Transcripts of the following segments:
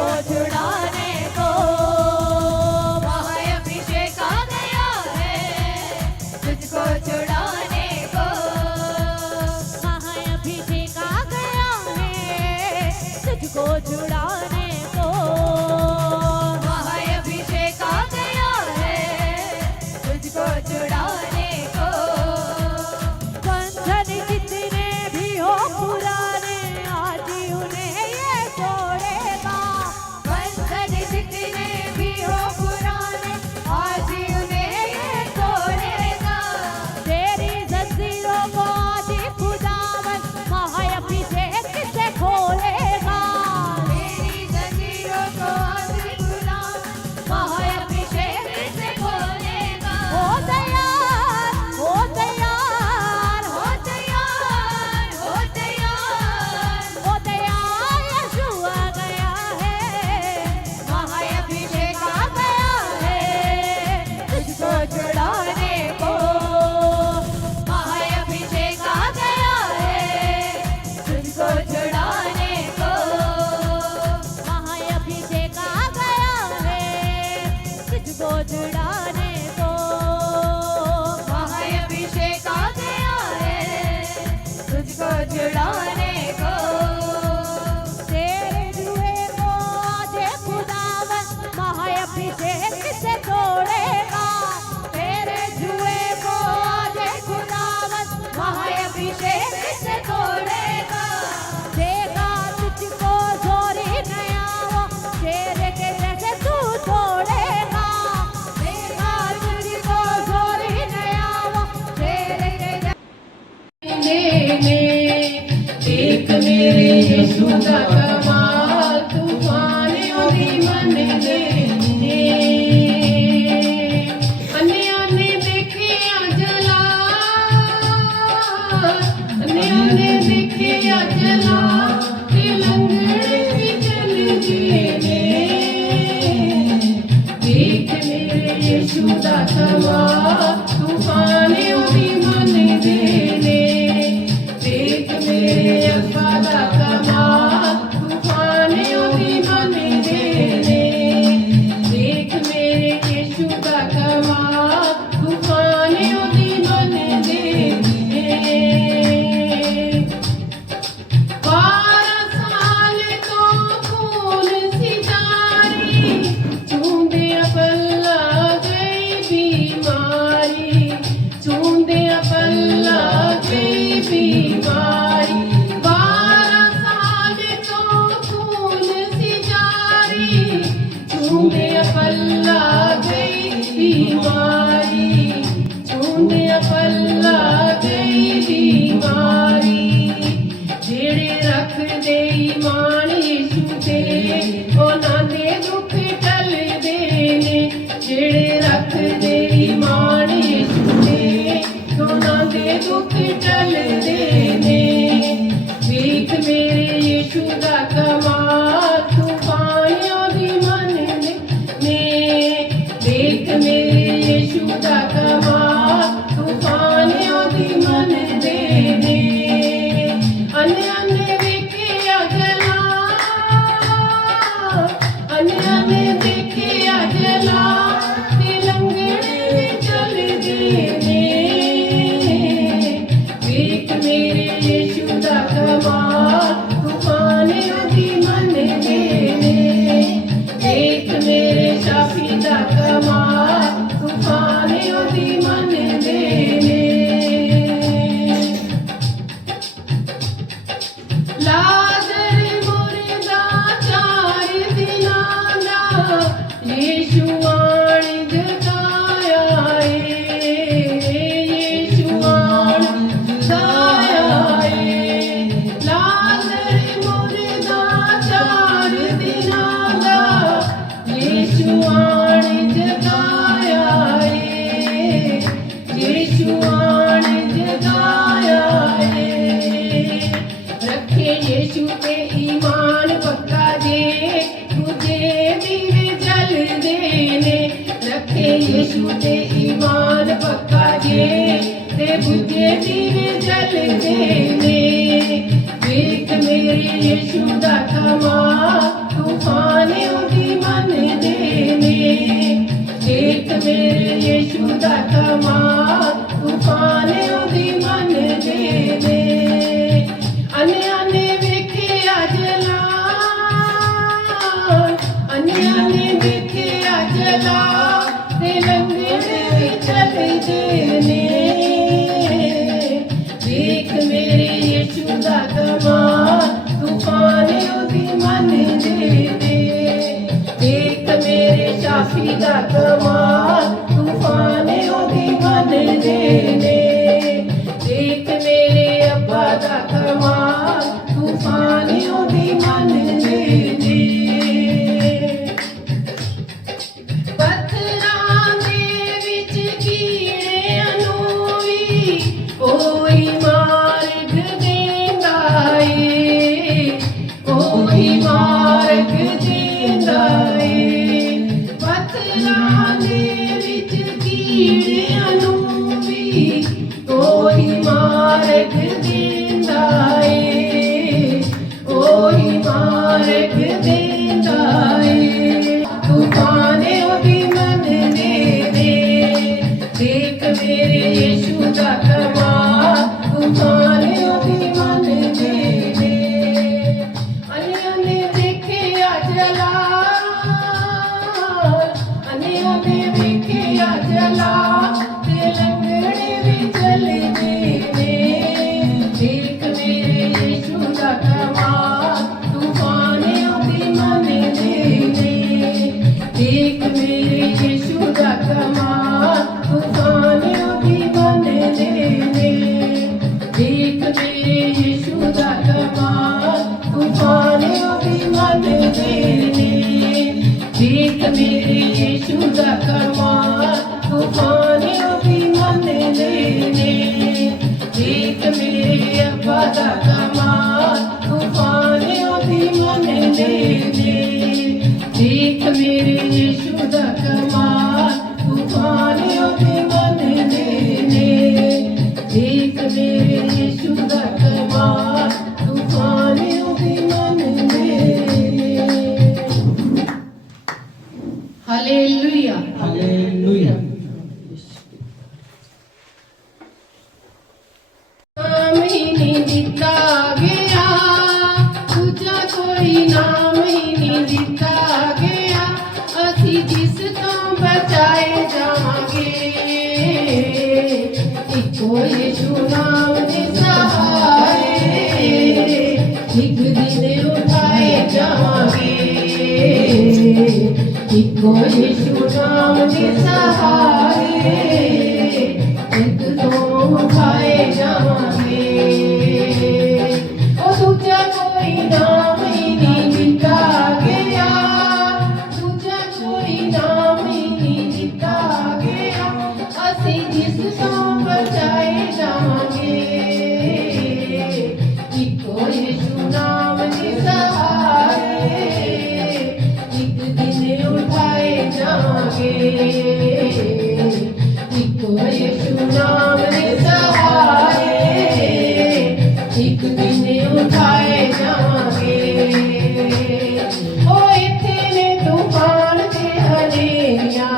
तुझको छुड़ाने को महाअभिषेक आ गया है तुझको छुड़ाने को महाअभिषेक आ गया है तुझको छुड़ाने को महाअभिषेक आ गया है तुझको छुड़ाने को बंधन जितने भी हो पुराने आज उन्हें ये तोड़ेगा बंधन जितने भी हो पुराने आज उन्हें ये तोड़ेगा तेरी जंजीरों को आज खुदावन महाअभिषेक से खोलेगा तेरी जंजीरों को आज खुदावन महाअभिषेक से खोलेगा हो तैयार हो तैयार हो तैयार हो तैयार हो तैयार यीशु आ गया है महाअभिषेक आ गया है तुझको छुड़ाने को महाअभिषेक आ गया है तुझको छुड़ाने को महाअभिषेक आ गया है तुझको छुड़ाने को महाअभिषेक आ गया है तुझको छुड़ाने को तेरे जुए को आज खुदावन महाअभिषेक से तोड़ेगा तेरे जुए को आज खुदावन महाअभिषेक से तोड़ेगा देगा तुझको जोरी नया वो तेरे के जैसे तू तोड़ेगा देगा तुझको जोरी नया वो तेरे के देख मेरे यीशु दा कमाल तूफान ओदी मन दे अन्ने अन्ने देखे अजला अन्ने अन्ने देखे अजला ते लंगड़े भी चल गए ने देख मेरे यीशु दा कमाल तूफान ओदी मन दे देख मेरे अब्बा दा कमाल तूफान ओदी मन दे देख मेरे यीशु दा कमाल तूफान ओदी मन दे 12 साल तो खून सी जारी चूंदे पल्ला गई बीमारी चूंदे पल्ला गई बीमारी 12 साल तो खून सी जारी चूंदे पल्ला गई बीमारी चूंदे पल्ला गई बीमारी जेड़े रख दे ईमान यीशु ते उन्हां दे दुख टलदे ने जेड़े रख दे ईमान यीशु ते उन्हां दे दुख टलदे ने देख मेरे यीशु दा कमाल तूफान ओदी मन ने देख मेरे यीशु दा कमाल तूफान ओदी मन दे अन्ने अन्ने देखे अजला अन्ने अन्ने देखे अजला ते लंगड़े भी चल गए ने देख मेरे यीशु दा कमाल तूफान ओदी मन दे देख मेरे शाफी दा कमाल तूफान ओदी मन दे लाजर मुर्दा 4 दिनां दा यीशु आण जगाया यीशु आण जगाया लाजर मुर्दा 4 दिनां दा यीशु आण जगाया यीशु आण जगाया रखे यीशु पे ईमान पक्का जे तुझे दीवे जल देने रखे यीशु पे ईमान पक्का जे ते तुझे दीवे जल देने देख मेरे यीशु दा कमाल तूफान ਮੇਰੇ ਯਿਸੂ ਦਾ ਕਮਾਲ ਤੂਫਾਨ ਉਹਦੀ ਮੰਨਦੇ ਨੇ ਅੰਨਿਆਂ ਨੇ ਵੇਖਿਆ ਜਲਾਲ ਅੰਨਿਆਂ ਨੇ ਵੇਖਿਆ ਜਲਾਲ ਤੇ ਲੰਗੜੇ ਵੀ ਚੱਲਦੇ ਨੇ ਦੇਖ ਮੇਰੇ ਯਿਸੂ ਦਾ ਕਮਾਲ ਤੂਫਾਨ ਉਹਦੀ ਮੰਨਦੇ ਨੇ ਦੇਖ ਮੇਰੇ ਸ਼ਾਫੀ ਦਾ ਕਮਾਲ ਤੂਫਾਨ ਉਹਦੀ ਮੰਨਦੇ ਨੇ ਦੇਖ ਮੇਰੇ ਅੱਬਾ ਦਾ ਕਮਾਲ ਤੂਫਾਨ ਉਹਦੀ ਮੰਨਦੇ ਨੇ ਪੱਥਰਾਂ ਦੇ ਵਿੱਚ ਕੀੜਿਆਂ ਨੂੰ ਵੀ ਕੋਈ ਮਾਰਗ ਦਿੰਦਾ ਏ ਕੋਈ ਮਾਰਗ ਦਿੰਦਾ ਏ ਪੱਥਰਾਂ ਦੇ ਵਿੱਚ ਕੀੜਿਆਂ ਨੂੰ ਵੀ ਕੋਈ ਮਾਰਗ ਦਿੰਦਾ ਏ ਕੋਈ ਮਾਰਗ ਦਿੰਦਾ ਏ ਤੂਫਾਨ ਉਹਦੀ ਮੰਨਦੇ ਨੇ ਦੇਖ ਮੇਰੇ ਯਿਸੂ ਦਾ ਕਮਾਲ ਤੂਫਾਨ ਉਹਦੀ ਮੰਨਦੇ ਨੇ ਅੰਨਿਆਂ ਨੇ ਵੇਖਿਆ ਜਲਾਲ ਅੰਨਿਆਂ ਨੇ ਵੇਖਿਆ ਜਲਾਲ ਤੇ ਲੰਗੜੇ ਵੀ ਚੱਲਦੇ ਨੇ ਦੇਖ ਮੇਰੇ ਯਿਸੂ ਦਾ ਕਮਾਲ ਤੂਫਾਨ ਉਹਦੀ ਮੰਨਦੇ ਨੇ ਦੇਖ ਮੇਰੇ ਯਿਸੂ ਦਾ ਕਮਾਲ ਤੂਫਾਨ ਉਹਦੀ ਮੰਨਦੇ ਨੇ ਦੇਖ ਮੇਰੇ ਯਿਸੂ ਦਾ ਕਮਾਲ ਤੂਫਾਨ ਉਹਦੀ ਮੰਨਦੇ ਨੇ ਦੇਖ ਮੇਰੇ ਯਿਸੂ ਦਾ ਕਮਾਲ ਤੂਫਾਨ ਉਹਦੀ ਮੰਨਦੇ ਨੇ ਦੇਖ ਮੇਰੇ ਅੱਬਾ ਦਾ ਕਮਾਲ ਤੂਫਾਨ ਉਹਦੀ ਮੰਨਦੇ ਨੇ ਦੇਖ ਮੇਰੇ ਯਿਸੂ ਦਾ ਕਮਾਲ ਤੂਫਾਨ ਉਹਦੀ ਮੰਨਦੇ ਨੇ ਦੇਖ ਮੇਰੇ ਯਿਸੂ ਦਾ ਕਮਾਲ ਤੂਫਾਨ ਉਹਦੀ ਮੰਨਦੇ ਨੇ ਹਾਲੇਲੂਇਆ ਹਾਲੇਲੂਇਆ ਨਾਮ ਹੀ ਨਹੀਂ ਦਿੱਤਾ ਗਿਆ ਦੂਜਾ ਕੋਈ ਨਾਮ ਹੀ ਨਹੀਂ ਦਿੱਤਾ ਗਿਆ ਅਸੀਂ ਜਿਸ ਤੋਂ ਬਚਾਏ ਜਾਵਾਂਗੇ ਇੱਕੋ ਯਿਸੂ ਨਾਮ ਦੇ ਸਹਾਰੇ ਇੱਕ ਦਿਨ ਉਠਾਏ ਜਾਵਾਂਗੇ ਇੱਕੋ ਯਿਸੂ ਨਾਮ ਦੇ ਸਹਾਰੇ ਇੱਕ ਤੋਂ ਉਠਾਏ ਜਾਵਾਂਗੇ ਉਹ ਦੂਜਾ ਕੋਈ ਨਾਮ ਹੀ ਨਹੀਂ ਦਿੱਤਾ ਗਿਆ ਦੂਜਾ ਕੋਈ ਨਾਮ ਹੀ ਨਹੀਂ ਦਿੱਤਾ ਗਿਆ ਅਸੀਂ ਜਿਸ ਤੋਂ ਬਚਾਏ ਜਾਵਾਂਗੇ ਇੱਕੋ ਯਿਸੂ ਨਾਮ ਦੇ ਸਹਾਰੇ ਇੱਕ ਦਿਨ ਉਠਾਏ ਜਾਵਾਂਗੇ ਇੱਕੋ ਯਿਸੂ ਨਾਮ ਦੇ ਸਹਾਰੇ ਇੱਕ ਦਿਨ ਉਠਾਏ ਜਾਵਾਂਗੇ ਉਹ ਇੱਥੇ ਨੇ ਤੂਫਾਨ ਤੇ ਹਨੇਰੀਆਂ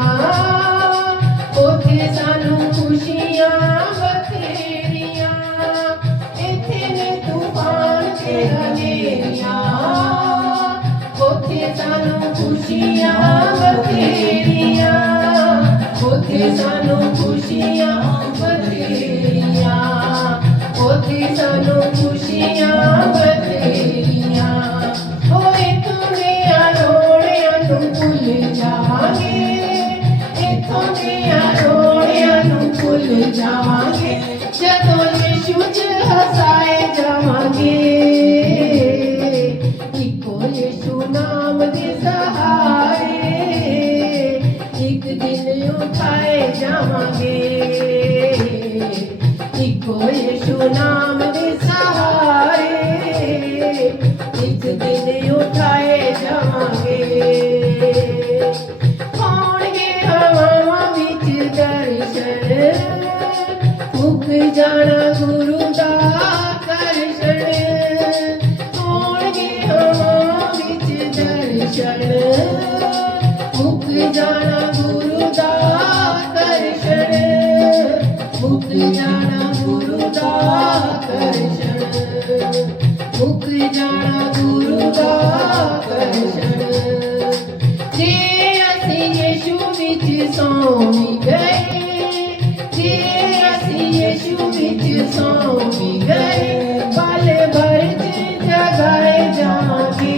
ਉੱਥੇ ਸਾਨੂੰ ਖੁਸ਼ੀਆਂ ਬਥੇਰੀਆਂ ਇੱਥੇ ਨੇ ਤੂਫਾਨ ਤੇ ਹਨੇਰੀਆਂ ਉੱਥੇ ਸਾਨੂੰ ਖੁਸ਼ੀਆਂ ਬਥੇਰੀਆਂ ਉੱਥੇ ਸਾਨੂੰ ਖੁਸ਼ੀਆਂ ਬਥੇਰੀਆਂ ਉੱਥੇ ਸਾਨੂੰ ਖੁਸ਼ੀਆਂ ਬਥੇਰੀਆਂ ਹੋਏ ਤੁਮਿਆਂ ਰੋਣਿਆਂ ਨੂੰ ਭੁੱਲ ਜਾਵਾਂਗੇ ਇੱਥੋਂ ਦੀਆਂ ਰੋਣਿਆਂ ਨੂੰ ਭੁੱਲ ਜਾਵਾਂਗੇ ਜਦੋਂ ਯਿਸੂ 'ਚ ਹਸਾਏ ਜਾਵਾਂਗੇ ਇੱਕੋ ਯਿਸੂ ਨਾਮ ਦੇ ਸਹਾਰੇ ਇੱਕ ਦਿਨ ਉਠਾਏ ਜਾਵਾਂਗੇ ਇੱਕੋ ਯਿਸੂ ਨਾਮ ਦੇ ਸਹਾਰੇ ਇੱਕ ਦਿਨ ਉਠਾਏ ਜਾਵਾਂਗੇ ਹੋਣਗੇ ਹਵਾਵਾਂ ਵਿੱਚ ਦਰਸ਼ਨ ਮੁੱਕ ਜਾਣਾ ਗੁਰੂ ਦਾ ਦਰਸ਼ਨ ਹੋਣਗੇ ਹਵਾਵਾਂ ਵਿੱਚ ਦਰਸ਼ਨ ਮੁੱਕ ਜਾਣਾ ਗੁਰੂ ਦਾ ਦਰਸ਼ਨ ਮੁੱਕ ਜਾਣਾ ਗੁਰੂ ਦਾ ਦਰਸ਼ਨ ਜੇ ਅਸੀਂ ਯਿਸੂ ਵਿੱਚ ਸੌਂ ਵੀ ਗਏ ਜੇ ਅਸੀਂ ਯਿਸੂ ਵਿੱਚ ਸੌਂ ਵੀ ਗਏ ਪਲ ਭਰ ਚ ਜਗਾਏ ਜਾਵਾਂਗੇ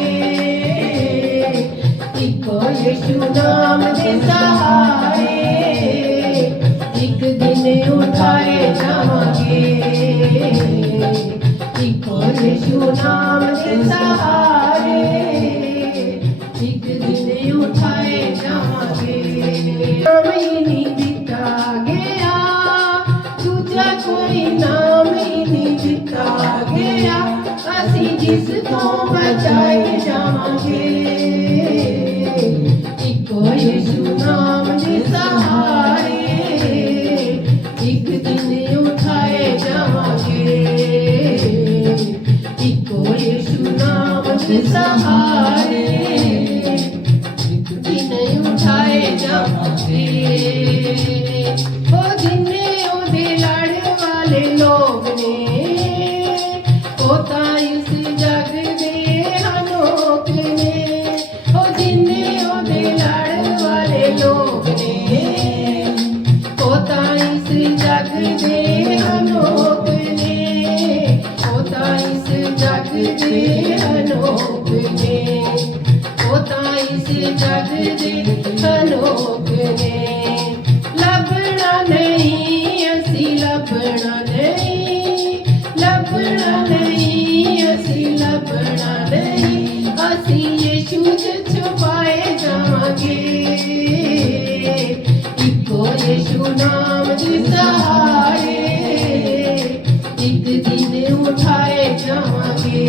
ਇੱਕੋ ਯਿਸੂ ਨਾਮ ਦੇ ਸਹਾਰੇ ਇੱਕ ਦਿਨ ਉਠਾਏ ਜਾਵਾਂਗੇ ਇੱਕੋ ਯਿਸੂ ਨਾਮ ਦੇ ਸਹਾਰੇ ਇੱਕ ਦਿਨ ਉਠਾਏ ਜਾਵਾਂਗੇ ਨਾਮ ਹੀ ਨਹੀਂ ਦਿੱਤਾ ਗਿਆ ਦੂਜਾ ਕੋਈ ਨਾਮ ਹੀ ਨਹੀਂ ਦਿੱਤਾ ਗਿਆ ਅਸੀਂ ਜਿਸ ਤੋਂ ਬਚਾਏ ਜਾਵਾਂਗੇ ਇੱਕੋ ਯਿਸੂ ਨਾਮ ਦੇ ਸਹਾਰੇ ਇੱਕ ਦਿਨ ਉਠਾਏ ਜਾਵਾਂਗੇ ਇੱਕੋ ਯਿਸੂ ਨਾਮ ਦੇ ਸਹਾਰੇ ਇੱਕ ਦਿਨ ਉਠਾਏ ਜਾਵਾਂਗੇ ਉਹ ਜਿੰਨੇ ਉਹਦੇ ਲੜ ਵਾਲੇ ਲੋਕ ਨੇ ਉਹ ਤਾਂ ਇਸ ਜਗ ਦੇ ਅਨੋਖ ਨੇ ਉਹ ਜਿੰਨੇ ਉਹਦੇ ਲੜ ਵਾਲੇ ਲੋਕ ਨੇ ਉਹ ਤਾਂ ਇਸ ਜਗ ਦੇ ਅਨੋਖ ਨੇ ਉਹ ਤਾਂ ਇਸ ਜਗ ਦੇ ਅਨੋਖ ਨੇ ਉਹ ਤਾਂ ਇਸ ਜਗ ਦੇ ਅਨੋਖ ਨੇ ਲੱਭਣਾ ਨਹੀਂ ਅਸੀਂ ਲੱਭਣਾ ਨਹੀਂ ਲੱਭਣਾ ਨਹੀਂ ਅਸੀਂ ਲੱਭਣਾ ਨਹੀਂ ਅਸੀਂ ਯਿਸੂ ਚ ਛੁਪਾਏ ਜਾਵਾਂਗੇ ਇੱਕੋ ਯਿਸੂ ਨਾਮ ਦੇ ਸਹਾਰੇ ਇੱਕ ਦਿਨ ਉਠਾਏ ਜਾਵਾਂਗੇ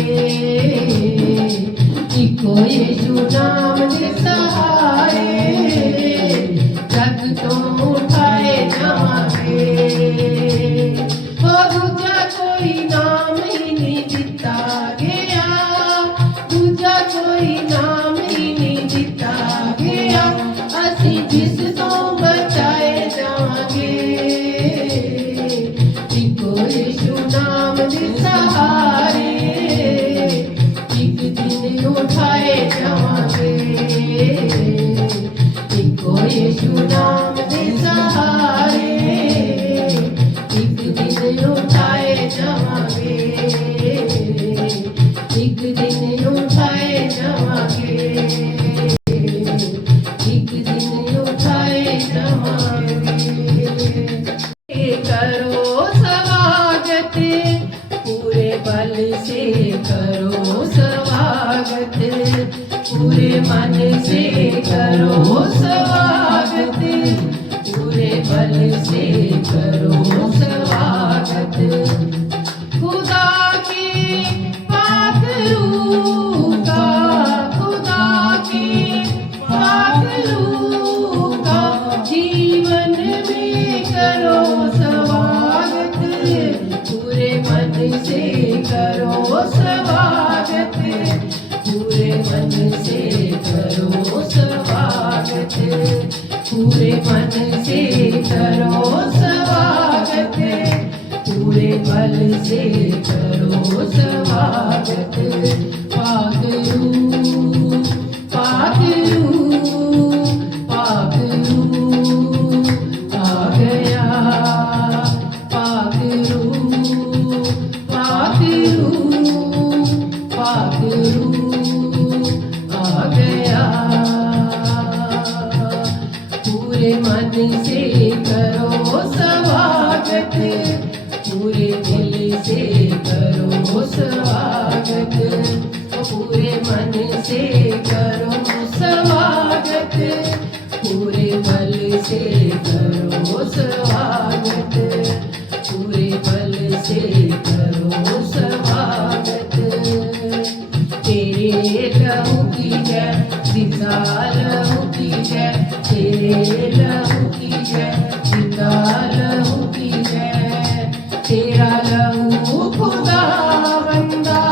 ਇੱਕੋ ਯਿਸੂ ਨਾਮ ਦੇ ਸਹਾਰੇ ਜਗ ਤੋਂ ਉਠਾਏ ਜਾਵਾਂਗੇ ਉਹ ਦੂਜਾ ਕੋਈ ਨਾਮ ਹੀ ਨਹੀਂ ਦਿੱਤਾ ਗਿਆ ਦੂਜਾ ਕੋਈ ਨਾਮ ਹੀ ਨਹੀਂ ਦਿੱਤਾ ਗਿਆ ਅਸੀਂ ਜਿਸ ਤੋਂ ਬਚਾਏ ਜਾਵਾਂਗੇ ਇੱਕੋ ਯਿਸੂ ਨਾਮ ਦੇ ਸਹਾਰੇ ਇੱਕ ਦਿਨ ਉਠਾਏ ਜਾਵਾਂਗੇ ਇੱਕੋ ਯਿਸੂ ਨਾਮ ਦੇ ਸਹਾਰੇ ਇੱਕ ਦਿਨ ਉਠਾਏ ਜਾਵਾਂਗੇ ਇੱਕ ਦਿਨ ਉਠਾਏ ਜਾਵਾਂਗੇ ਇੱਕ ਦਿਨ ਉਠਾਏ ਜਾਵਾਂਗੇ करो स्वागत पूरे बल से करो स्वागत पूरे मन से करो स्वागत पूरे बल से करो स्वागत खुदा की पाक रूह का खुदा की पाक रूह का जीवन में करो स्वागत पूरे मन से करो स्वागत पूरे मन से करो स्वागत पूरे मन से करो स्वागत पूरे बल से करो स्वागत पाक रूह पाक रूह पाक रूह आ गया पाक रूह पाक रूह पाक रूह आ गया पूरे मन से करो स्वागत पूरे दिल से करो स्वागत पूरे मन से करो स्वागत पूरे बल से करो स्वागत पूरे बल से करो स्वागत तेरे लहू की जय सीता लहू की जय तेरे लहू की जय सीता लहू की जय तेरा लहू खुदा बंदा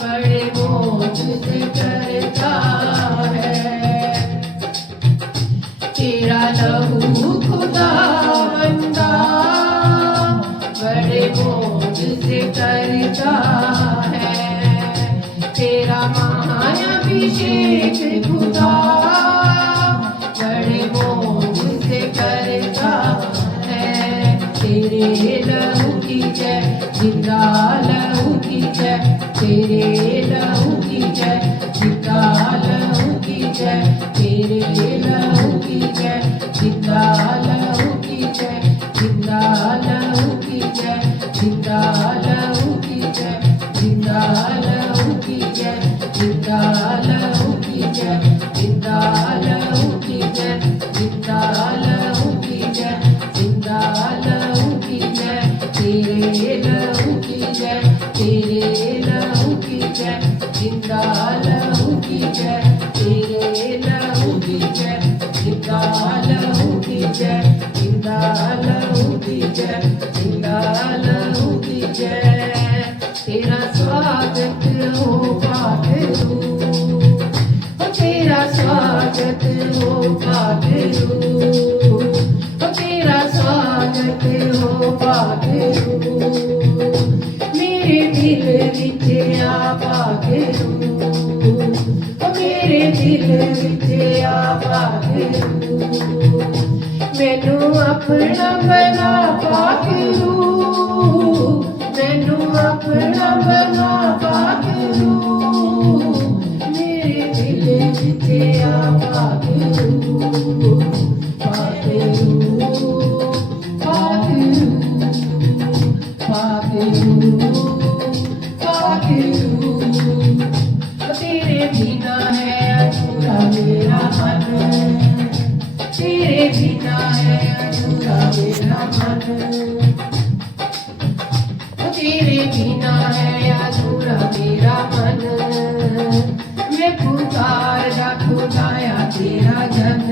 बड़े मोज से करता है तेरा लहू खुदा बंदा बड़े मोज करता है। तेरा महाअभिषेक खुदा बड़े मोह से करता है। तेरे लहू की जय, जिंदा लहू की जय, तेरे लहू की जय, जिंदा लहू की जय, तेरे लहू की जय, जिंदा लहू की जय, जिंदा लहू की जय, जिंदा लहू की जय, जिंदा लहू की जय, जिंदा लहू की जय, जिंदा लहू की जय, जिंदा लहू की जय, जिंदा लहू की जय, तेरे लहू की जय, तेरे लहू की जय, जिंदा लहू की जय, तेरे लहू की जय, जिंदा लहू की जय, जिंदा लहू की जय, जिंदा लहू की जय। तेरा स्वागत हो पाखरू, तेरा स्वागत हो पाखरू, तेरा स्वागत हो पाखरू। मेरे दिल विच आ पाखरू, मेरे दिल विच आ पाखरू। मैनू अपना बना पाखरू, मैनू अपना बना पाखरू। मेरे दिल विच आ पाखरू, पाखरू, पाखरू, पाखरू, पाखरू। तेरे बिना है अधूरा मेरा मन, तेरे बिना है अधूरा मेरा मन, तेरे बिना है अधूरा मेरा मन। मैं पुकारदा खुदाया तेरा जन,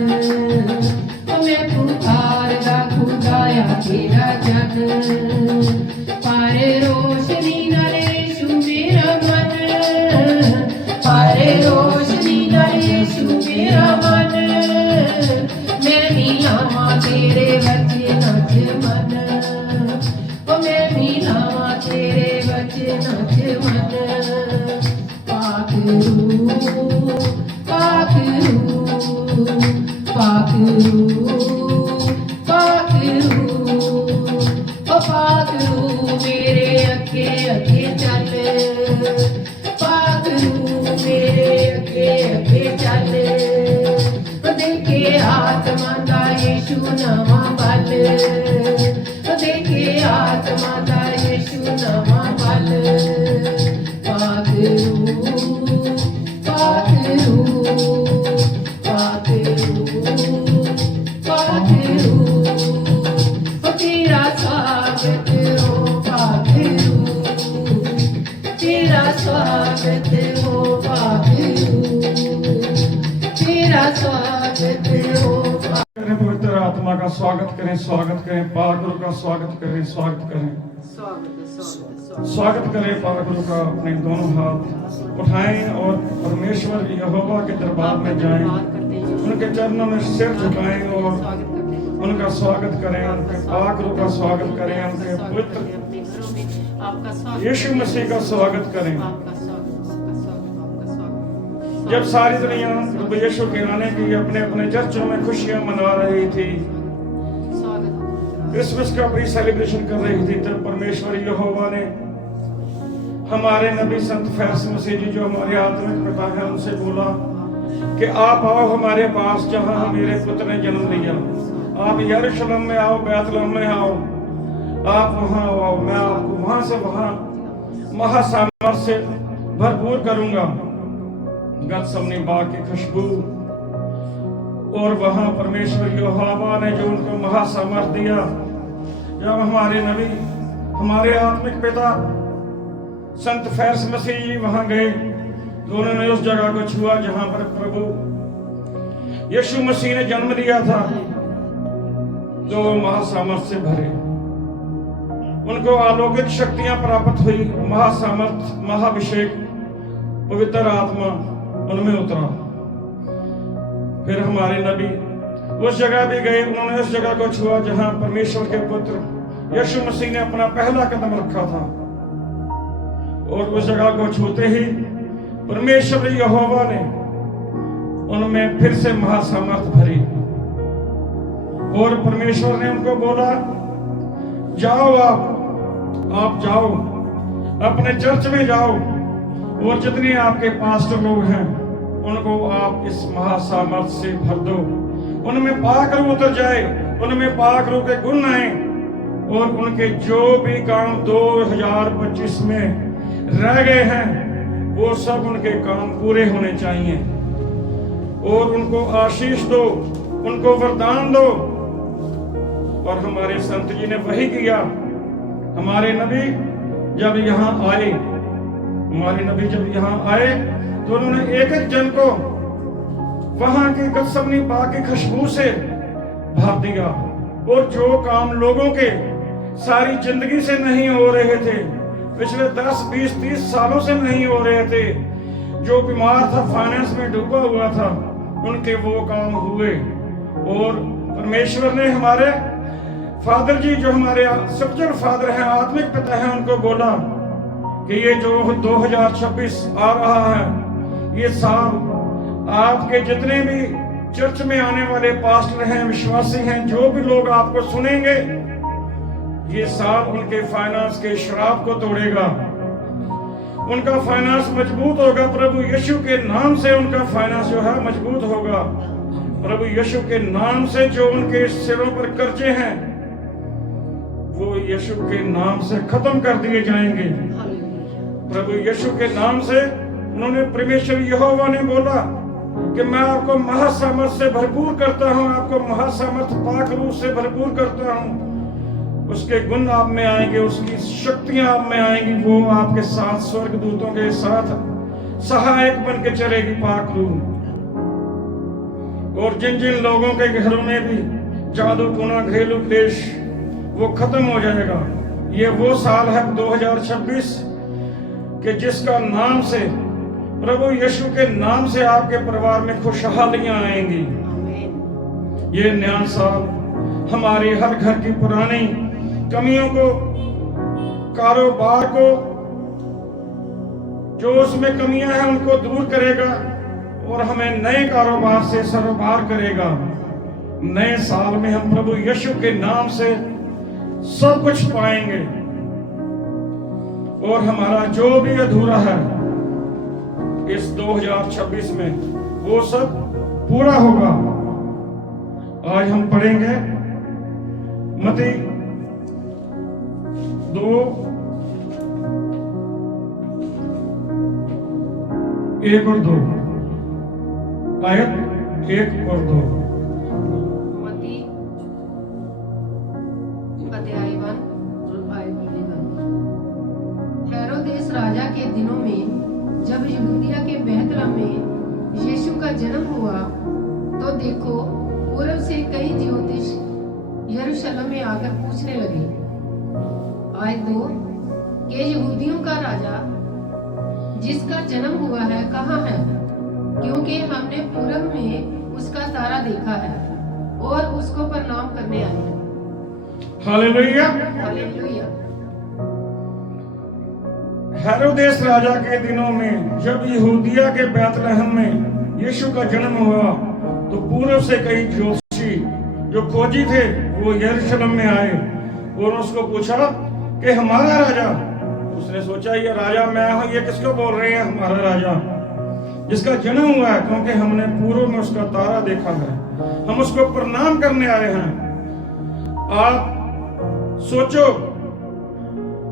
मैं पुकारदा खुदाया तेरा जन। पर रोशनी नाल यीशु मेरा मन, पर रोशनी नाल यीशु मेरा मन। मैं भी आवां तेरे वचनां च मन, ओ मैं भी आवां तेरे वचनां च मन। पाखरू, पाखरू, पाखरू, पाखरू, ओ पाखरू मेरे अगे अगे चल, पाखरू मेरे अगे अगे चल। देखे आत्मा दा यीशु नवा बल, देखे आत्मा दा यीशु नवा बल। पाखरू, पाखरू, पाखरू, पाखरू। तेरा स्वागत हो पाखरू, तेरा स्वागत हो पाखरू, तेरा स्वागत हो। करें पवित्र आत्मा का स्वागत करें, स्वागत करें पाकरू का स्वागत करें, स्वागत करें, स्वागत करें पाकरू का। अपने दोनों हाथ उठाएं और परमेश्वर यहोवा के दरबार में जाएं, उनके चरणों में सिर झुकाएं और उनका स्वागत करें, उनके पाकरू का स्वागत करें, उनके पवित्र यीशु मसीह का स्वागत करें। जब सारी दुनिया प्रभु यीशु के आने की अपने अपने चर्चों में खुशियां मना रही थी, क्रिसमस का प्री सेलिब्रेशन कर रही थी, तब परमेश्वर यहोवा ने हमारे नबी संत फैस मसीह जी जो हमारे आत्मिक पिता हैं उनसे बोला कि आप आओ हमारे पास जहां मेरे पुत्र ने जन्म लिया। आप यरूशलेम में आओ, बैतलहम में आओ, आप वहां आओ, मैं आपको वहां से वहां महासामर्थ से भरपूर करूंगा। गतसमनी बाग की खुशबू और वहां परमेश्वर यहोवा ने जो उनको महासामर्थ दिया, जब हमारे नबी हमारे आत्मिक पिता संत फैस मसीह जी वहां गए तो उन्होंने उस जगह को छुआ जहां पर प्रभु यीशु मसीह ने जन्म लिया था, जो महासामर्थ से भरे, उनको अलौकिक शक्तियां प्राप्त हुई, महासामर्थ, महाभिषेक, पवित्र आत्मा उनमें उतरा। फिर हमारे नबी उस जगह भी गए, उन्होंने उस जगह को छुआ जहां परमेश्वर के पुत्र यीशु मसीह ने अपना पहला कदम रखा था। और उस जगह को छूते ही परमेश्वर यहोवा ने उनमें फिर से महासामर्थ भरी और परमेश्वर ने उनको बोला, जाओ आप जाओ अपने चर्च में जाओ और जितने आपके पास्टर लोग हैं उनको आप इस महासामर्थ से भर दो, उनमें पाक रूह उतर जाए, उनमें पाक रूह के गुण आए और उनके जो भी काम 2025 में रह गए हैं वो सब उनके काम पूरे होने चाहिए और उनको आशीष दो, उनको वरदान दो। और हमारे संत जी ने वही किया। हमारे नबी जब यहाँ आए तो उन्होंने एक एक जन को वहां की गतसमनी पाक की खुशबू से भर दिया और जो काम लोगों के सारी जिंदगी से नहीं हो रहे थे, पिछले 10, 20, 30 सालों से नहीं हो रहे थे, जो बीमार था, फाइनेंस में डूबा हुआ था, उनके वो काम हुए। और परमेश्वर ने हमारे फादर जी, जो हमारे स्पिरिचुअल फादर हैं, आत्मिक पिता हैं, उनको बोला कि ये जो 2026 आ रहा है, ये साल आपके जितने भी चर्च में आने वाले पास्टर हैं, विश्वासी हैं, जो भी लोग आपको सुनेंगे, ये साल उनके फाइनेंस के श्राप को तोड़ेगा, उनका फाइनेंस मजबूत होगा। प्रभु यीशु के नाम से उनका फाइनेंस जो है मजबूत होगा। प्रभु यीशु के नाम से जो उनके सिरों पर कर्जे हैं वो यीशु के नाम से खत्म कर दिए जाएंगे। प्रभु यीशु के नाम से उन्होंने, परमेश्वर यहोवा ने बोला कि मैं आपको महासामर्थ से भरपूर करता हूं, आपको महासामर्थ पाक रूह से भरपूर करता हूं। उसके गुण आप में आएंगे, उसकी शक्तियां आप में आएंगी, वो आपके साथ स्वर्गदूतों के साथ सहायक बन के चलेगी पाक रूह। और जिन जिन लोगों के घरों में भी जादू टोना, घरेलू क्लेश, वो खत्म हो जाएगा। ये वो साल है 2026 कि जिसका नाम से, प्रभु यीशु के नाम से आपके परिवार में खुशहालियां आएंगी। ये नया साल हमारे हर घर की पुरानी कमियों को, कारोबार को, जो उसमें कमियां हैं उनको दूर करेगा और हमें नए कारोबार से सरोबार करेगा। नए साल में हम प्रभु यीशु के नाम से सब कुछ पाएंगे और हमारा जो भी अधूरा है इस 2026 में वो सब पूरा होगा। आज हम पढ़ेंगे मत्ती 2, 1 और 2, आयत 1 और 2। मत्ती अध्याय 1 और आयत 1। हेरोदेस राजा के दिनों में जब यहूदिया के बेथलेहम में यीशु का जन्म हुआ तो देखो, पूर्व से कई ज्योतिष यरूशलेम में आकर पूछने लगे, आयत 2, कि यहूदियों का राजा जिसका जन्म हुआ है कहाँ है? क्योंकि हमने पूरब में उसका तारा देखा है और उसको प्रणाम करने आए हैं। Hallelujah, hallelujah. हेरोदेस राजा के दिनों में जब यहूदिया के बेथलेहम में यीशु का जन्म हुआ तो पूर्व से कई ज्योतिषी जो खोजी थे वो यरूशलेम में आए और उसको पूछा कि हमारा राजा। उसने सोचा ये राजा मैं हूं, ये किसको बोल रहे हैं हमारा राजा, जिसका जन्म हुआ है, क्योंकि हमने पूर्व में उसका तारा देखा है, हम उसको प्रणाम करने आए हैं। आप सोचो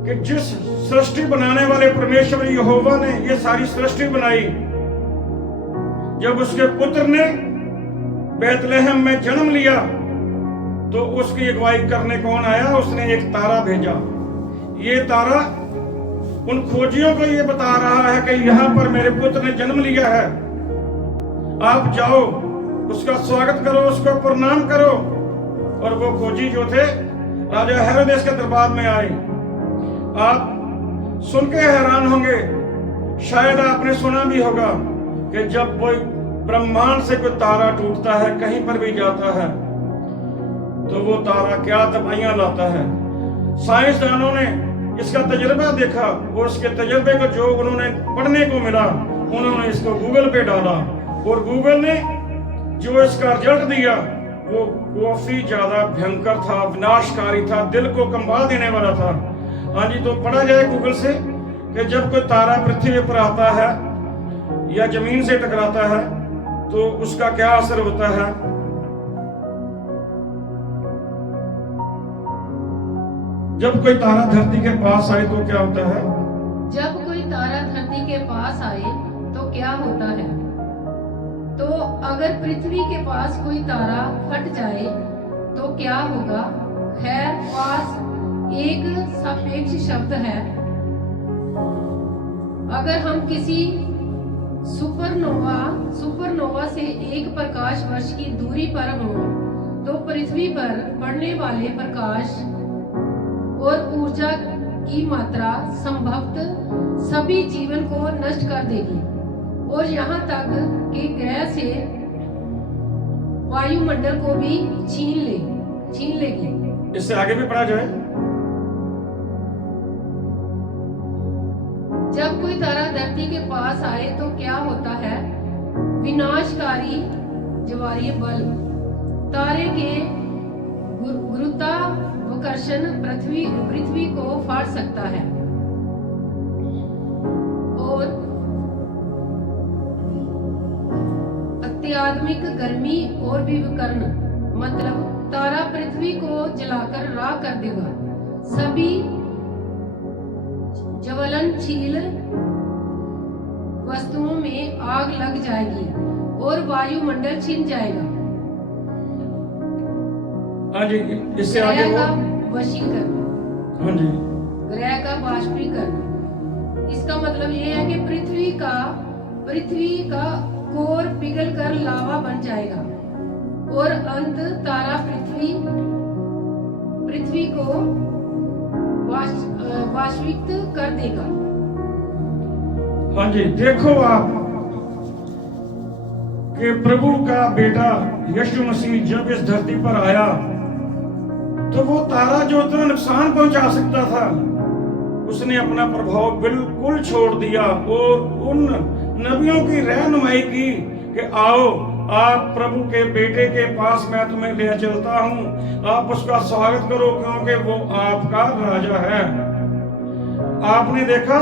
कि जिस सृष्टि बनाने वाले परमेश्वर यहोवा ने ये सारी सृष्टि बनाई, जब उसके पुत्र ने बेथलेहम में जन्म लिया तो उसकी अगुवाई करने कौन आया? उसने एक तारा भेजा। ये तारा उन खोजियों को ये बता रहा है कि यहाँ पर मेरे पुत्र ने जन्म लिया है, आप जाओ उसका स्वागत करो, उसको प्रणाम करो। और वो खोजी जो थे राजा हेरोदेस के दरबार में आए। आप सुन के हैरान होंगे, शायद आपने सुना भी होगा कि जब कोई ब्रह्मांड से कोई तारा टूटता है, कहीं पर भी जाता है, तो वो तारा क्या तबाहियां लाता है। साइंसदानों ने इसका तजुर्बा देखा और उसके तजुर्बे को जो उन्होंने पढ़ने को मिला, उन्होंने इसको गूगल पे डाला और गूगल ने जो इसका रिजल्ट दिया वो काफी ज्यादा भयंकर था, विनाशकारी था, दिल को कंबा देने वाला था। हाँ जी, तो पढ़ा जाए गूगल से कि जब कोई तारा पृथ्वी पर आता है या जमीन से टकराता है तो उसका क्या असर होता है। जब कोई तारा धरती के पास आए तो क्या होता है? जब कोई तारा धरती के पास आए तो क्या होता है? तो अगर पृथ्वी के पास कोई तारा फट जाए तो क्या होगा? खैर, पास एक सापेक्ष शब्द है। अगर हम किसी सुपरनोवा से एक प्रकाश वर्ष की दूरी पर हों तो पृथ्वी पर पड़ने वाले प्रकाश और ऊर्जा की मात्रा संभवतः सभी जीवन को नष्ट कर देगी और यहाँ तक कि ग्रह से वायुमंडल को भी छीन लेगी। इससे आगे भी पढ़ा जाए। जब कोई तारा धरती के पास आए तो क्या होता है? विनाशकारी ज्वारीय बल, तारे के गुरुत्वाकर्षण पृथ्वी को फाड़ सकता है और अत्याधुनिक गर्मी और विकिरण, मतलब तारा पृथ्वी को जलाकर राख कर देगा। सभी ज्वलनशील वस्तुओं में आग लग जाएगी और वायुमंडल छिन जाएगा। हाँ जी, इससे आगे ग्रह का वशीकरण, हाँ जी, ग्रह का बाष्पीकरण। इसका मतलब ये है कि पृथ्वी का कोर पिघल कर लावा बन जाएगा और अंत तारा पृथ्वी को वाष्पित कर देगा। हाँ जी, देखो आप कि प्रभु का बेटा यीशु मसीह जब इस धरती पर आया तो वो तारा जो इतना नुकसान पहुंचा सकता था, उसने अपना प्रभाव बिल्कुल छोड़ दिया और उन नबियों की रहनुमाई की कि आओ, आप प्रभु के बेटे के पास मैं तुम्हें ले चलता हूं, आप उसका स्वागत करो क्योंकि वो आपका राजा है। आपने देखा,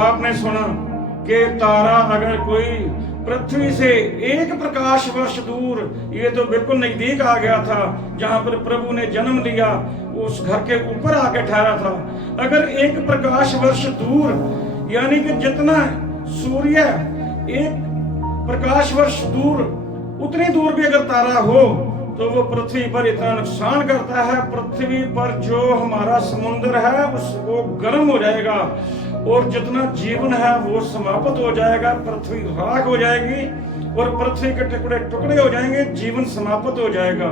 आपने सुना कि तारा अगर कोई पृथ्वी से एक प्रकाश वर्ष दूर, ये तो बिल्कुल नजदीक आ गया था जहां पर प्रभु ने जन्म लिया, उस घर के ऊपर आके ठहरा था। अगर एक प्रकाश वर्ष दूर, यानी कि जितना सूर्य एक प्रकाश वर्ष दूर, उतनी दूर भी अगर तारा हो तो वो पृथ्वी पर इतना नुकसान करता है, पृथ्वी पर जो हमारा समुद्र है उसको गर्म हो जाएगा और जितना जीवन है वो समाप्त हो जाएगा, पृथ्वी राख हो जाएगी और पृथ्वी के टुकड़े टुकड़े हो जाएंगे, जीवन समाप्त हो जाएगा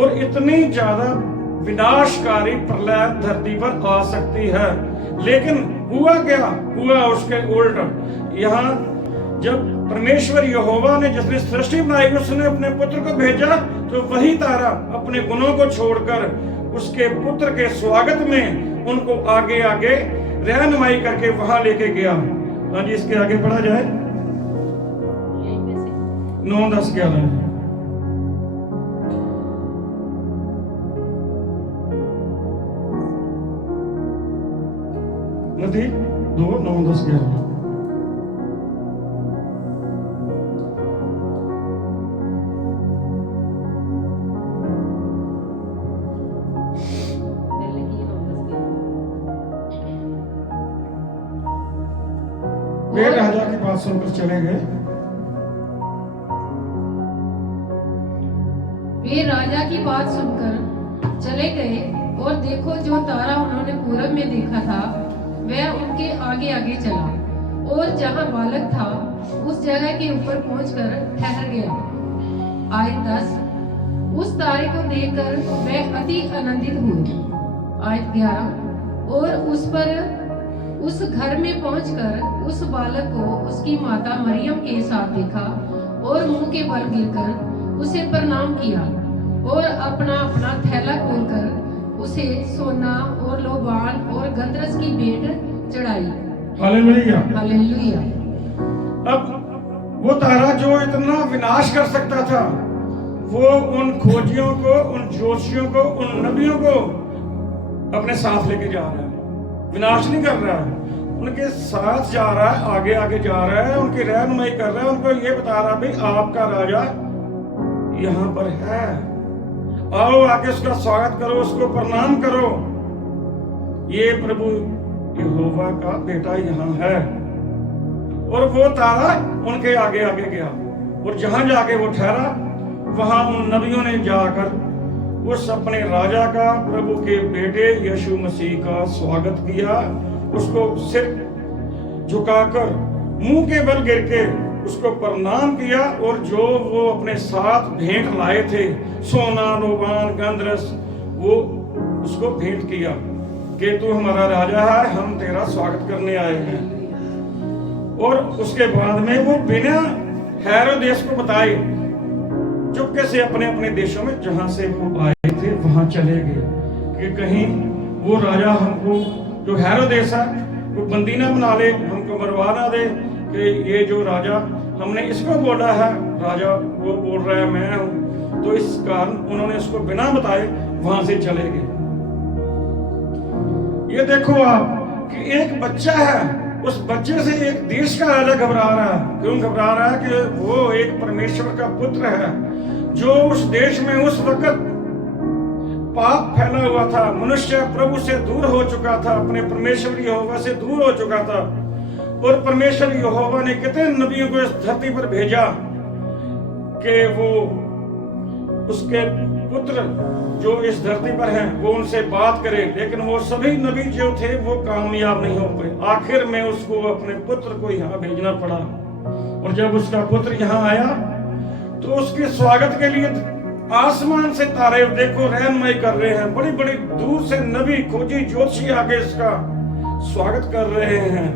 और इतनी ज्यादा विनाशकारी प्रलय धरती पर आ सकती है। लेकिन हुआ क्या? हुआ उसके उल्ट। यहाँ जब परमेश्वर यहोवा ने जिसने सृष्टि बनाई, उसने अपने पुत्र को भेजा तो वही तारा अपने गुणों को छोड़कर उसके पुत्र के स्वागत में उनको आगे आगे रहनुमाई करके वहां लेके गया। हाँ जी, इसके आगे पढ़ा जाए 9, 10, 11। नदी 2, 9, 10, 11। वे राजा की बात सुनकर चले गए। वे राजा की बात सुनकर चले गए और देखो, जो तारा उन्होंने पूरब में देखा था वह उनके आगे आगे चला और जहां बालक था उस जगह के ऊपर पहुंचकर ठहर गया। आयत 10। उस तारे को देखकर वह अति आनंदित हुए। आयत 11। और उस घर में पहुंचकर उस बालक को उसकी माता मरियम के साथ देखा और मुंह के बल गिरकर उसे प्रणाम किया और अपना अपना थैला खोलकर उसे सोना और लोबान और गंधरस की भेंट चढ़ाई। हालेलुया। हालेलुया। अब वो तारा जो इतना विनाश कर सकता था, वो उन खोजियों को, उन ज्योतिषियों को, उन नबियों को अपने साथ लेके जा रहा है। विनाश नहीं कर रहा है, उनके साथ जा रहा है, आगे आगे जा रहा है, उनकी रहनुमाई कर रहा है, उनको ये बता रहा है भाई आपका राजा यहाँ पर है, आओ आके उसका स्वागत करो, उसको प्रणाम करो, ये प्रभु यहोवा का बेटा यहाँ है। और वो तारा उनके आगे आगे गया और जहां जाके वो ठहरा, वहां उन नबियों ने जाकर उस अपने राजा का, प्रभु के बेटे यीशु मसीह का स्वागत किया, उसको सिर झुकाकर मुंह के बल गिर के उसको प्रणाम किया। और जो वो अपने साथ भेंट लाए थे, सोना, लोबान, गंधरस, वो उसको भेंट किया कि तू हमारा राजा है, हम तेरा स्वागत करने आए हैं। और उसके बाद में वो बिना हेरोदेस को बताए चुपके से अपने अपने देशों में जहां से वो आए थे वहां चले गए, कि कहीं वो राजा हमको, जो हेरोदेस है, वो बंदी ना बना ले, हमको मरवा ना दे, कि ये जो राजा हमने इसको बोला है, राजा वो बोल रहा है मैं हूं। तो इस कारण उन्होंने उसको बिना बताए वहां से चले गए। ये देखो आप कि एक बच्चा है, उस बच्चे से एक देश का राजा घबरा रहा है। क्यों घबरा रहा है? कि वो एक परमेश्वर का पुत्र है, जो उस देश में उस वक्त पाप फैला हुआ था, मनुष्य प्रभु से दूर हो चुका था, अपने परमेश्वर यहोवा से दूर हो चुका था। और परमेश्वर यहोवा ने कितने नबियों को इस धरती पर भेजा कि वो उसके पुत्र जो इस धरती पर हैं वो उनसे बात करे, लेकिन वो सभी नबी जो थे वो कामयाब नहीं हो पाए। आखिर में उसको अपने पुत्र को यहाँ भेजना पड़ा। और जब उसका पुत्र यहाँ आया तो उसके स्वागत के लिए आसमान से तारे देखो रहनुमाई कर रहे हैं, बड़ी बड़ी दूर से नबी, खोजी, ज्योतिषी आके इसका स्वागत कर रहे हैं,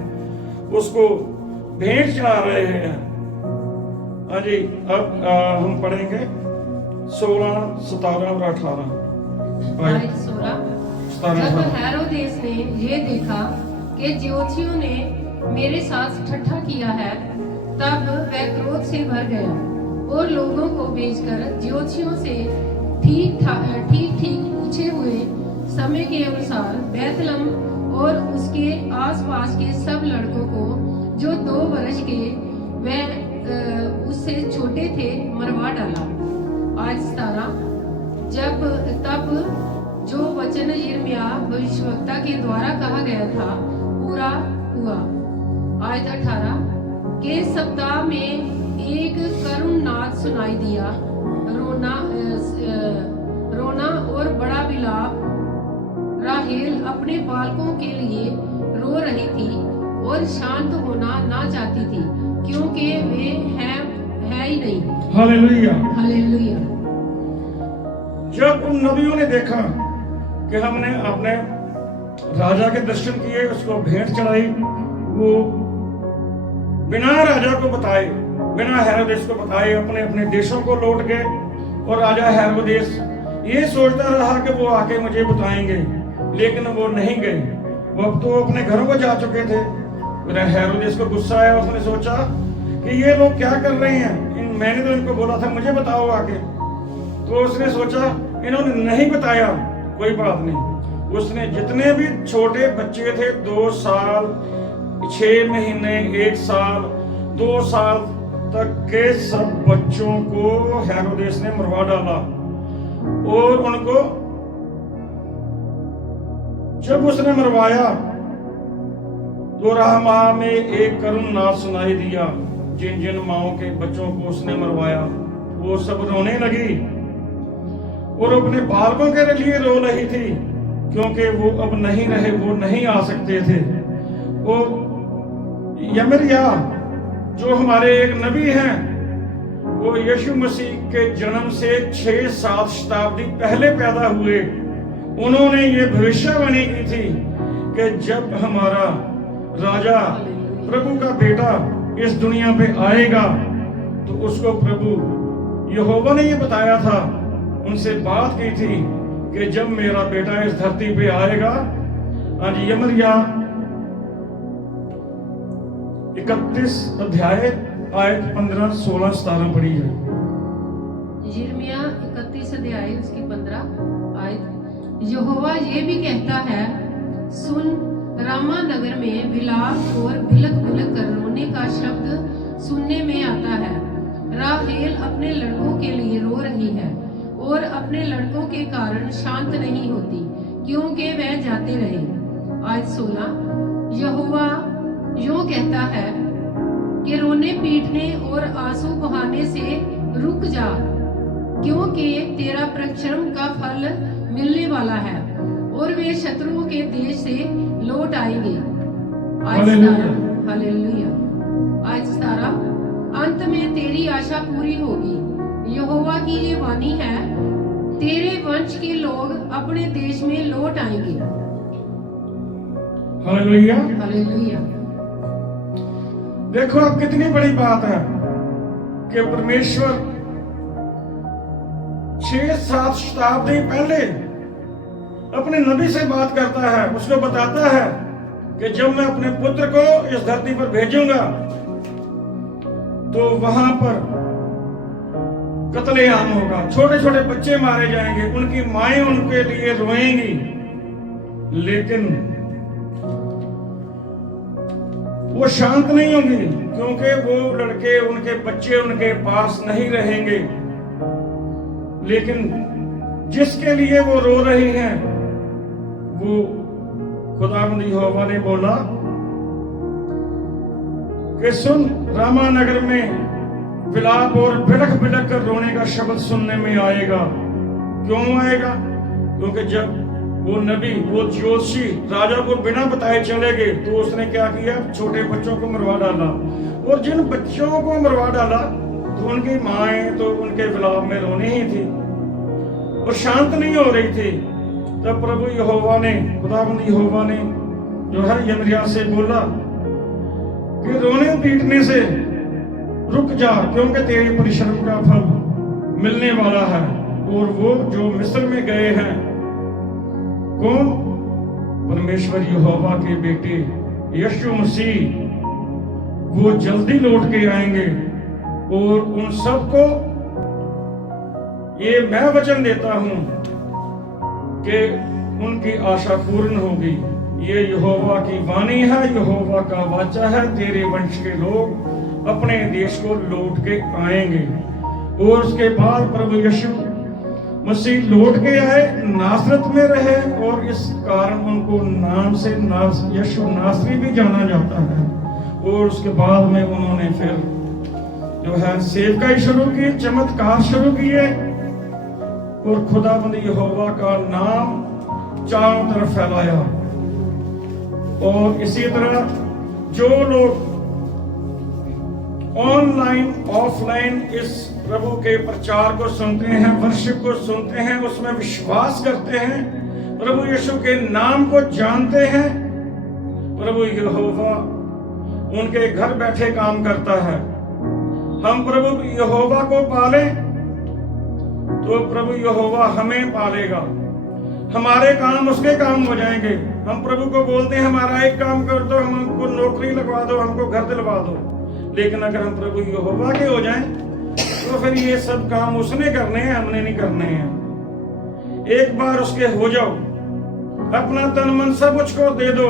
उसको भेंट चढ़ा रहे हैं। हाँ जी, अब हम पढ़ेंगे 16, 17 और 18। जब हेरोदेस ने ये देखा कि ज्योतिषियों ने मेरे साथ ठट्ठा किया है, तब वह क्रोध से भर गया और लोगों को भेजकर ज्योतिषियों से ठीक पूछे हुए समय के अनुसार बैतलहम और उसके आसपास के सब लड़कों को जो 2 वर्ष के व उससे छोटे थे मरवा डाला। आज 17 तब जो वचन यिर्मयाह भविष्यवक्ता के द्वारा कहा गया था पूरा हुआ। आज 18 के सप्ताह में एक करुण नाद सुनाई दिया, रोना और बड़ा विलाप। राहेल अपने बालकों के लिए रो रही थी और शांत होना ना चाहती थी, क्योंकि वे है ही नहीं। Hallelujah, hallelujah. जब उन नबियों ने देखा कि हमने अपने राजा के दर्शन किए, उसको भेंट चढ़ाई, वो बिना राजा को बताए, बिना हेरोदेस को बताए अपने अपने देशों को लौट गए। और राजा हेरोदेस ये सोचता रहा कि वो आके मुझे बताएंगे, लेकिन वो नहीं गए। वो अब तो अपने घरों को जा चुके थे। हेरोदेस को गुस्सा आया, उसने सोचा कि ये लोग क्या कर रहे हैं, मैंने तो इनको बोला था मुझे बताओ आके। तो उसने सोचा इन्होंने नहीं बताया, कोई बात नहीं। उसने जितने भी छोटे बच्चे थे, 2 साल, 6 महीने, 1 साल, 2 साल तक के सब बच्चों को हेरोदेस ने मरवा डाला। और उनको जब उसने मरवाया तो रामा में एक करुण नाद सुनाई दिया। जिन जिन माओं के बच्चों को उसने मरवाया वो सब रोने लगी और अपने बालकों के लिए रो रही थी, क्योंकि वो अब नहीं रहे, वो नहीं आ सकते थे। और यमरिया जो हमारे एक नबी हैं, वो यीशु मसीह के जन्म से 6-7 शताब्दी पहले पैदा हुए। उन्होंने ये भविष्यवाणी की थी कि जब हमारा राजा, प्रभु का बेटा इस दुनिया पे आएगा तो उसको प्रभु यहोवा ने ये बताया था, उनसे बात की थी कि जब मेरा बेटा इस धरती पे आएगा हाँ जी, यमरिया 31 अध्याय आयत 15, 16, 17 पढ़ी है। यिर्मयाह 31 अध्याय उसकी 15 आयत। यहोवा ये भी कहता है, सुन, रामा नगर में विलाप और बिलक बिलक कर रोने का शब्द सुनने में आता है। राहेल अपने लड़कों के लिए रो रही है और अपने लड़कों के कारण शांत नहीं होती, क्योंकि वह जाते रहे। आयत 16। यहोवा यूं कहता है कि रोने पीटने और आंसू बहाने से रुक जा, क्योंकि तेरा परिश्रम का फल मिलने वाला है और वे शत्रुओं के देश से लौट आएंगे। हालेलुया। आयत 17। अंत में तेरी आशा पूरी होगी। यहोवा की ये वाणी है, तेरे वंश के लोग अपने देश में लौट आएंगे। हालेलुया। हालेलुया। देखो अब कितनी बड़ी बात है कि परमेश्वर 6-7 शताब्दी पहले अपने नबी से बात करता है, उसको बताता है कि जब मैं अपने पुत्र को इस धरती पर भेजूंगा तो वहां पर कत्लेआम होगा, छोटे छोटे बच्चे मारे जाएंगे, उनकी माएं उनके लिए रोएंगी, लेकिन वो शांत नहीं होंगी, क्योंकि वो लड़के, उनके बच्चे उनके पास नहीं रहेंगे। लेकिन जिसके लिए वो रो रहे हैं, वो खुदावंद यहोवा ने बोला कि सुन, रामा नगर में विलाप और बिलख बिलख कर रोने का शब्द सुनने में आएगा। क्यों आएगा? क्योंकि जब वो नबी, वो ज्योतिषी राजा को बिना बताए चले गए, तो उसने क्या किया? छोटे बच्चों को मरवा डाला, और जिन बच्चों को मरवा डाला तो उनकी माएं तो उनके विलाप में रोनी ही थी और शांत नहीं हो रही थी। तब प्रभु यहोवा ने, खुदावंद यहोवा ने जो है यिर्मयाह से बोला कि रोने पीटने से रुक जा, क्योंकि तेरे परिश्रम का फल मिलने वाला है। और वो जो मिस्र में गए हैं, कौन? परमेश्वर यहोवा के बेटे यीशु मसीह, वो जल्दी लौट के आएंगे और उन सबको ये मैं वचन देता हूं कि उनकी आशा पूर्ण होगी। ये यहोवा की वाणी है, यहोवा का वाचा है, तेरे वंश के लोग अपने देश को लौट के आएंगे। और उसके बाद प्रभु यीशु मसीह लौट के आए, नासरत में रहे, और इस कारण उनको नाम से यीशु नासरी भी जाना जाता है। और उसके बाद में उन्होंने फिर जो है सेवकाई शुरू की, चमत्कार शुरू किए, और खुदाबंद यहोवा का नाम चारों तरफ फैलाया। और इसी तरह जो लोग ऑनलाइन ऑफलाइन इस प्रभु के प्रचार को सुनते हैं, वर्शिप को सुनते हैं, उसमें विश्वास करते हैं, प्रभु यीशु के नाम को जानते हैं, प्रभु यहोवा उनके घर बैठे काम करता है। हम प्रभु यहोवा को पालें तो प्रभु यहोवा हमें पालेगा, हमारे काम उसके काम हो जाएंगे। हम प्रभु को बोलते हैं हमारा एक काम कर दो, हमको नौकरी लगवा दो, हमको घर दिलवा दो, लेकिन अगर हम प्रभु यहोवा के हो जाएं तो फिर ये सब काम उसने करने हैं, हमने नहीं करने हैं। एक बार उसके हो जाओ, अपना तन मन सब उसको दे दो,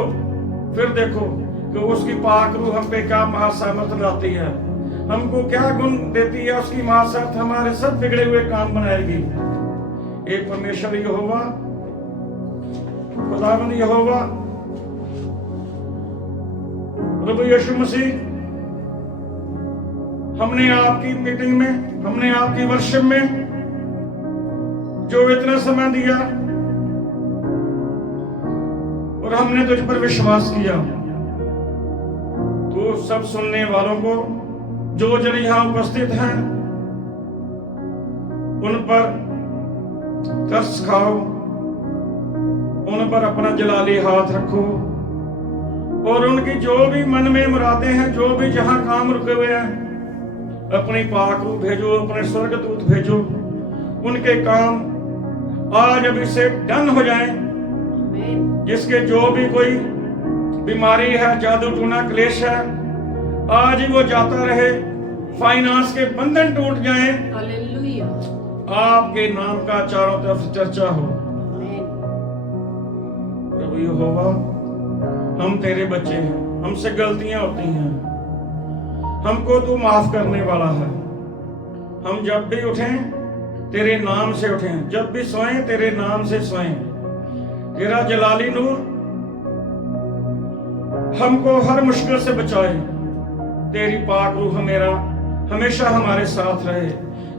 फिर देखो कि उसकी पाक रूह हम पे क्या महासामर्थ लाती है, हमको क्या गुण देती है। उसकी महासामर्थ हमारे सब बिगड़े हुए काम बनाएगी। एक परमेश्वर यहोवा, खुदावंद यहोवा, प्रभु यीशु मसीह, हमने आपकी मीटिंग में, हमने आपकी वर्शिप में जो इतना समय दिया और हमने तुझ पर विश्वास किया, तो सब सुनने वालों को, जो जन यहां उपस्थित हैं, उन पर तरस खाओ, उन पर अपना जलाली हाथ रखो, और उनकी जो भी मन में मुरादें हैं, जो भी जहां काम रुके हुए हैं, अपनी पाक रूह भेजो, अपने स्वर्गदूत भेजो, उनके काम आज अभी से डन हो जाएं, जिसके जो भी कोई बीमारी है, जादू टूना क्लेश है, आज ही वो जाता रहे। फाइनेंस के बंधन टूट जाएं। हालेलुया। आपके नाम का चारों तरफ चर्चा हो। प्रभु यहोवा, हम तेरे बच्चे हैं, हमसे गलतियां होती हैं, हमको तू माफ करने वाला है। हम जब भी उठें तेरे नाम से उठें, जब भी सोएं तेरे नाम से सोएं। तेरा जलाली नूर हमको हर मुश्किल से बचाए। तेरी पाक रूह मेरा हमेशा हमारे साथ रहे,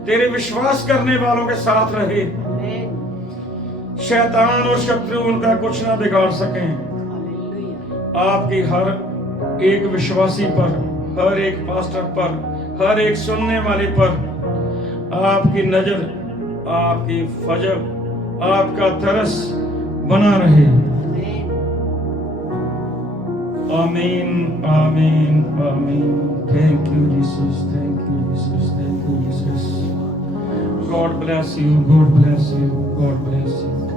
तेरे विश्वास करने वालों के साथ रहे। शैतान और शत्रु उनका कुछ ना बिगाड़ सकें। आपकी हर एक विश्वासी पर, हर एक पास्टर पर, हर एक सुनने वाले पर आपकी नजर, आपकी फजल, आपका तरस बना रहे। आमीन, आमीन, आमीन। Thank you Jesus, thank you Jesus, thank you Jesus. God bless you, God bless you, God bless you.